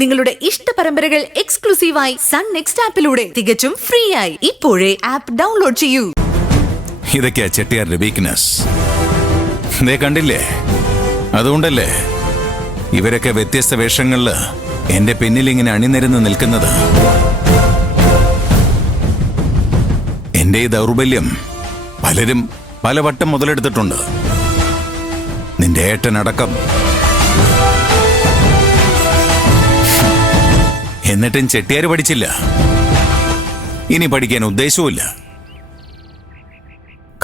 നിങ്ങളുടെ ഇഷ്ട പരമ്പരകൾ എക്സ്ക്ലൂസീവായി സൺ നെക്സ്റ്റ് ആപ്പിലൂടെ തികച്ചും ഫ്രീ ആയി ഇപ്പോഴേ ആപ്പ് ഡൗൺലോഡ് ചെയ്യൂ. ഇതൊക്കെയാ ചെട്ടിയാരുടെ വീക്ക്നെസ്. ദേ കണ്ടില്ലേ? അതുകൊണ്ടല്ലേ ഇവരൊക്കെ വ്യത്യസ്ത വേഷങ്ങളില് എന്റെ പിന്നിൽ ഇങ്ങനെ അണിനിരന്ന് നിൽക്കുന്നത്. എന്റെ ഈ ദൗർബല്യം പലരും പലവട്ടം മുതലെടുത്തിട്ടുണ്ട്. നിന്റെ ഏട്ടനടക്കം. എന്നിട്ടും ചെട്ടിയാര് പഠിച്ചില്ല. ഇനി പഠിക്കാൻ ഉദ്ദേശവുമില്ല.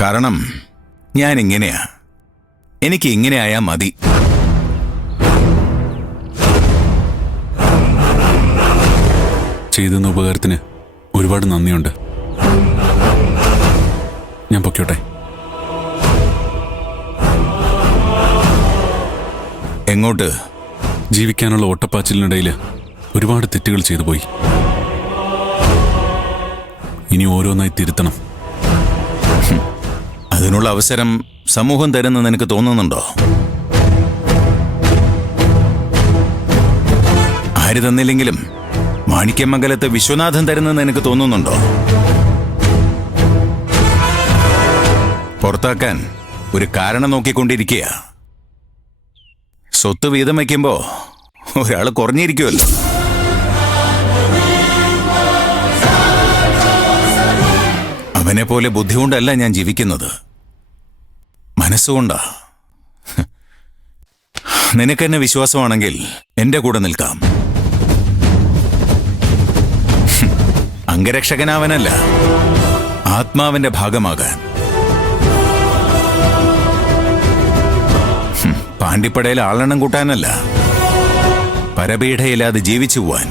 കാരണം ഞാൻ ഇങ്ങനെയാ. എനിക്ക് ഇങ്ങനെ ആയാ മതി. ചെയ്തുന്ന ഉപകാരത്തിന് ഒരുപാട് നന്ദിയുണ്ട്. ഞാൻ പൊക്കോട്ടെ. എങ്ങോട്ട്? ജീവിക്കാനുള്ള ഓട്ടപ്പാച്ചിലിനിടയിൽ ഒരുപാട് തെറ്റുകൾ ചെയ്തു പോയി. ഇനി ഓരോന്നായി തിരുത്തണം. അതിനുള്ള അവസരം സമൂഹം തരുന്നെന്ന് എനിക്ക് തോന്നുന്നുണ്ടോ? ആര് തന്നില്ലെങ്കിലും മാണിക്യമംഗലത്ത് വിശ്വനാഥൻ തരുന്നെന്ന് എനിക്ക് തോന്നുന്നുണ്ടോ? പുറത്താക്കാൻ ഒരു കാരണം നോക്കിക്കൊണ്ടിരിക്കുക. സ്വത്ത് വീതം വയ്ക്കുമ്പോ ഒരാൾ കുറഞ്ഞിരിക്കുമല്ലോ. അവനെ പോലെ ബുദ്ധി കൊണ്ടല്ല ഞാൻ ജീവിക്കുന്നത്, മനസ്സുകൊണ്ടാ. നിനക്കെന്നെ വിശ്വാസമാണെങ്കിൽ എന്റെ കൂടെ നിൽക്കാം. അംഗരക്ഷകനാവനല്ല, ആത്മാവിന്റെ ഭാഗമാകാൻ. പാണ്ടിപ്പടയിൽ ആളെണ്ണം കൂട്ടാനല്ല, പരപീഠയില്ലാതെ ജീവിച്ചു പോവാൻ.